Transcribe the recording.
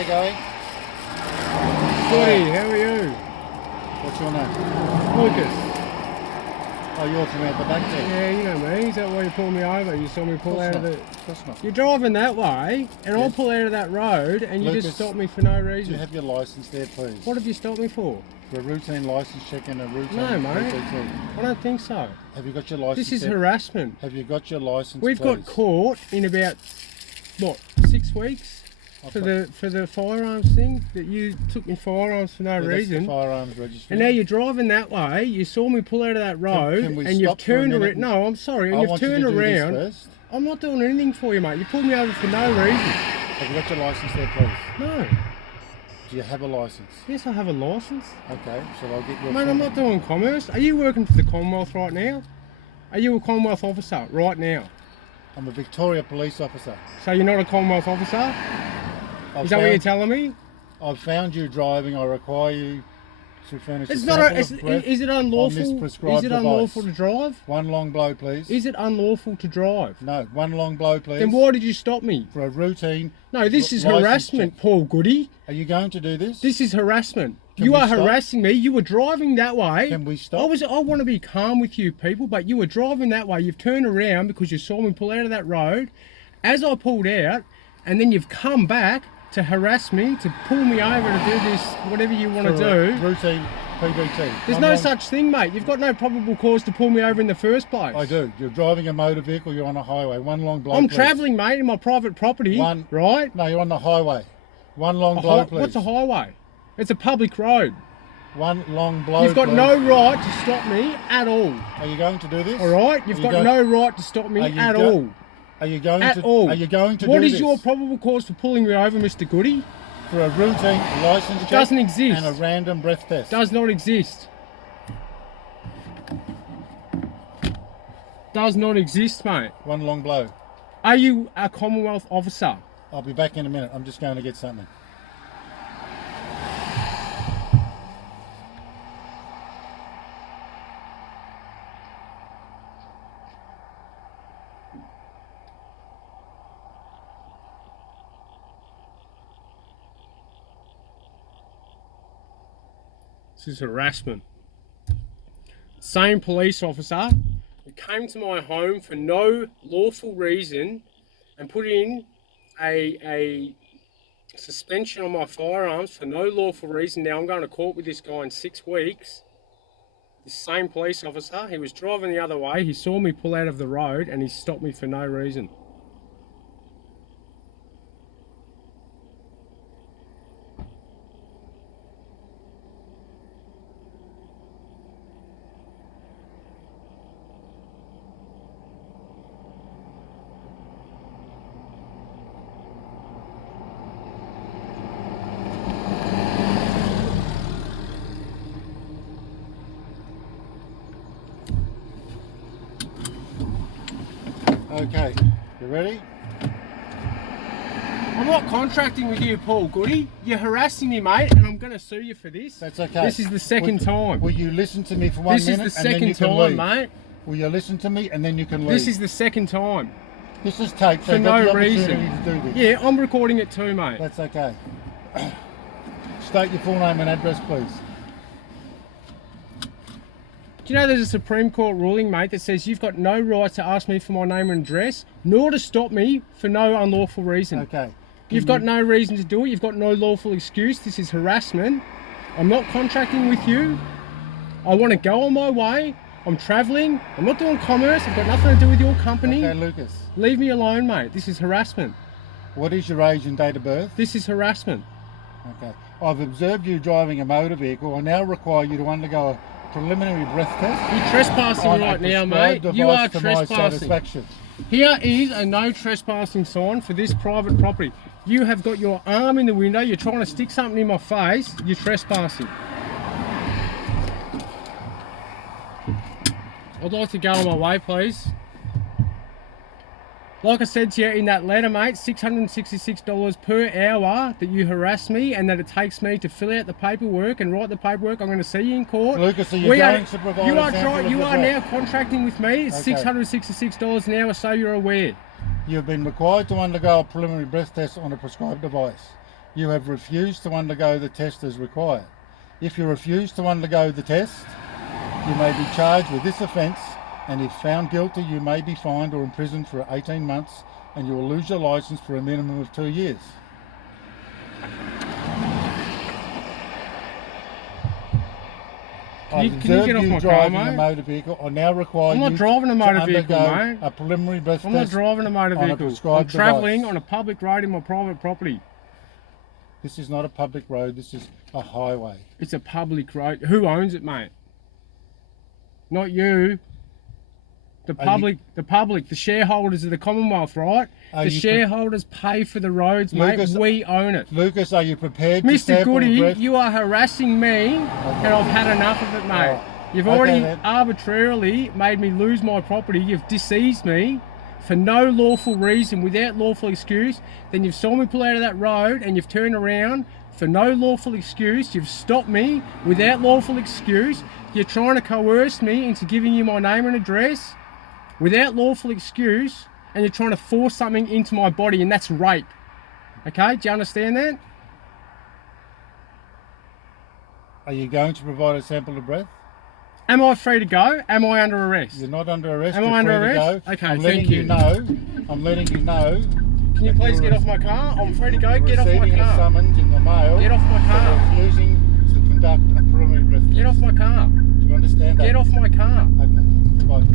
Hey, Guy. Scotty, how are you? What's your name? Lucas. Oh, you're from out the back there. Yeah, you know me. Is that why you pulled me over? You saw me pull out of the... Of course not. You're driving that way, and I'll Yes. pull out of that road, and you Lucas, just stop me for no Do reason. you have your licence there, please? What have you stopped me for? For a routine licence check and a routine No, mate. PPT. I don't think so. Have you got your licence This is there? harassment. Have you got your licence, We've got please? caught in about, what, 6 weeks? I've For got- the firearms thing, that you took me firearms for no Yeah, that's the reason. firearms registry. And now you're driving that way, you saw me pull out of that road, can we and you've stop for a turned minute around. No, I'm sorry, and I you've want you to turned do this around. first. I'm not doing anything for you, mate. You pulled me over for no reason. Have you got your licence there, please? No. Do you have a licence? Yes, I have a licence. Okay, so I'll get your... Mate, I'm not doing commerce. Are you working for the Commonwealth right now? Are you a Commonwealth officer right now? I'm a Victoria police officer. So you're not a Commonwealth officer? Is that what you're telling me? I've found you driving. I require you to furnish It's a not. sample Is of breath it on this unlawful? prescribed Is it unlawful to device. drive? One long blow, please. Is it unlawful to drive? No, one long blow, please. Then why did you stop me? For a routine... No, this is license harassment, check. Paul Goody. Are you going to do this? This is harassment. Can You we are stop? harassing me. You were driving that way. Can we stop? I want to be calm with you people, but you were driving that way. You've turned around because you saw me pull out of that road. As I pulled out, and then you've come back to harass me, to pull me over to do this, whatever you want to For a do. routine PBT. There's One no long- such thing, mate. You've got no probable cause to pull me over in the first place. I do. You're driving a motor vehicle. You're on a highway. One long blow, I'm please. travelling, mate, in my private property, right? No, you're on the highway. One long blow, please. What's a highway? It's a public road. One long blow, You've got please. no right to stop me at all. Are you going to do this? All right? You've got no right to stop me Are you at go- all. Are you going At to? all. Are you going to What do is this? your probable cause for pulling me over, Mr. Goody? For a routine license check doesn't exist. and a random breath test. Does not exist. Does not exist, mate. One long blow. Are you a Commonwealth officer? I'll be back in a minute. I'm just going to get something. This is harassment. Same police officer who came to my home for no lawful reason and put in a suspension on my firearms for no lawful reason. Now I'm going to court with this guy in 6 weeks. This same police officer, he was driving the other way. He saw me pull out of the road and he stopped me for no reason. Okay, you ready? I'm not contracting with you, Paul Goody. You're harassing me, mate, and I'm going to sue you for this. That's okay. This is the second time. Will you listen to me for 1 This minute is the and then you second can time, leave? mate. Will you listen to me and then you can leave? This is the second time. This is taped, so For you've got the no opportunity reason. to do this. Yeah, I'm recording it too, mate. That's okay. State your full name and address, please. Do you know there's a Supreme Court ruling, mate, that says you've got no right to ask me for my name and address, nor to stop me for no unlawful reason. Okay. You've got no reason to do it. You've got no lawful excuse. This is harassment. I'm not contracting with you. I want to go on my way. I'm travelling. I'm not doing commerce. I've got nothing to do with your company. Okay, Lucas. Leave me alone, mate. This is harassment. What is your age and date of birth? This is harassment. Okay. I've observed you driving a motor vehicle. I now require you to undergo a preliminary breath test. You're trespassing on right a now, prescribed mate. You device are for my trespassing. satisfaction. Here is a no trespassing sign for this private property. You have got your arm in the window. You're trying to stick something in my face. You're trespassing. I'd like to go on my way, please. Like I said to you in that letter, mate, $666 per hour that you harass me and that it takes me to fill out the paperwork and write the paperwork. I'm going to see you in court. Lucas, are you going to provide you a are sample of You your are breath? now contracting with me. It's Okay. $666 an hour, so you're aware. You've been required to undergo a preliminary breath test on a prescribed device. you have refused to undergo the test as required. If you refuse to undergo the test, you may be charged with this offence, and if found guilty, you may be fined or imprisoned for 18 months, and you will lose your licence for a minimum of 2 years. Can you I've get observed off you my car, driving a mate? motor vehicle. I now require I'm not you driving a to motor vehicle, undergo mate. a preliminary breath I'm not test. driving a motor on a vehicle. I'm prescribed travelling device. on a public road in my private property. This is not a public road, this is a highway. It's a public road. Who owns it, mate? Not you. The public, the shareholders of the Commonwealth, right? The shareholders pay for the roads, Lucas, mate. We own it. Lucas, are you prepared to Mr. sample Goody, breath? you are harassing me, and I've had enough of it, mate. Oh, You've okay, already then. arbitrarily made me lose my property. You've deceased me for no lawful reason, without lawful excuse. Then you've saw me pull out of that road, and you've turned around for no lawful excuse. You've stopped me without lawful excuse. You're trying to coerce me into giving you my name and address without lawful excuse, and you're trying to force something into my body, and that's rape. Okay, do you understand that? Are you going to provide a sample of breath? Am I free to go? Am I under arrest? You're not under arrest. Am You're I under free to arrest? go. Okay, I'm thank letting you. I'm letting you know. Can you please get off my car? I'm free to go. You're Get off my receiving a car. summons in the mail. Get off my for car. refusing to conduct a preliminary breath test. Get off my car. Do you understand that? Get off my car. Okay. Goodbye.